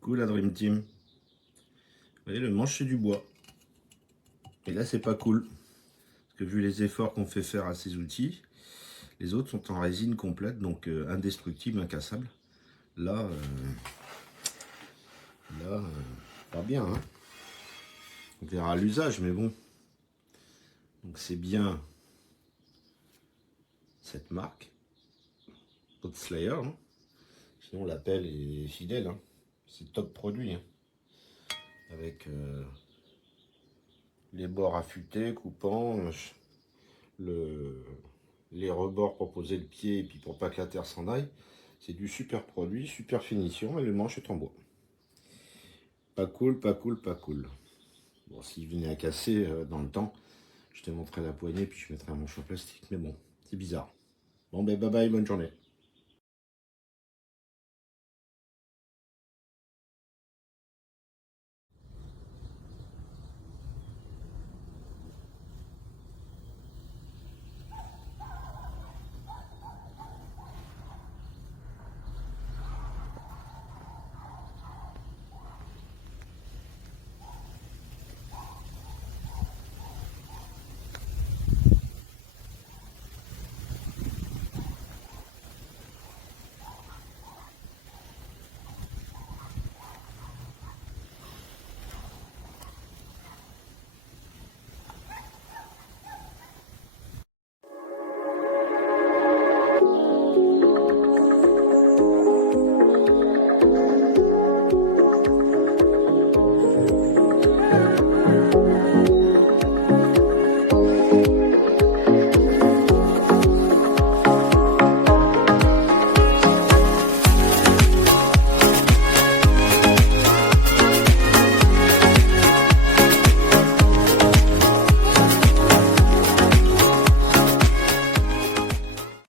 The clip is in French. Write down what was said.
Coucou la Dream Team. Vous voyez, le manche c'est du bois. Et là c'est pas cool. Parce que vu les efforts qu'on fait faire à ces outils, les autres sont en résine complète, donc indestructible, incassable. Là, pas bien. Hein. On verra à l'usage, mais bon. Donc c'est bien cette marque. Slayer. Hein. Sinon l'appel est fidèle. Hein. C'est top produit. Hein. Avec les bords affûtés, coupants, les rebords pour poser le pied et puis pour pas que la terre s'en aille. C'est du super produit, super finition et le manche est en bois. Pas cool, pas cool, pas cool. Bon, s'il venait à casser dans le temps, je te montrerai la poignée puis je mettrai un manche en plastique. Mais bon, c'est bizarre. Bon, ben bye bye, bonne journée.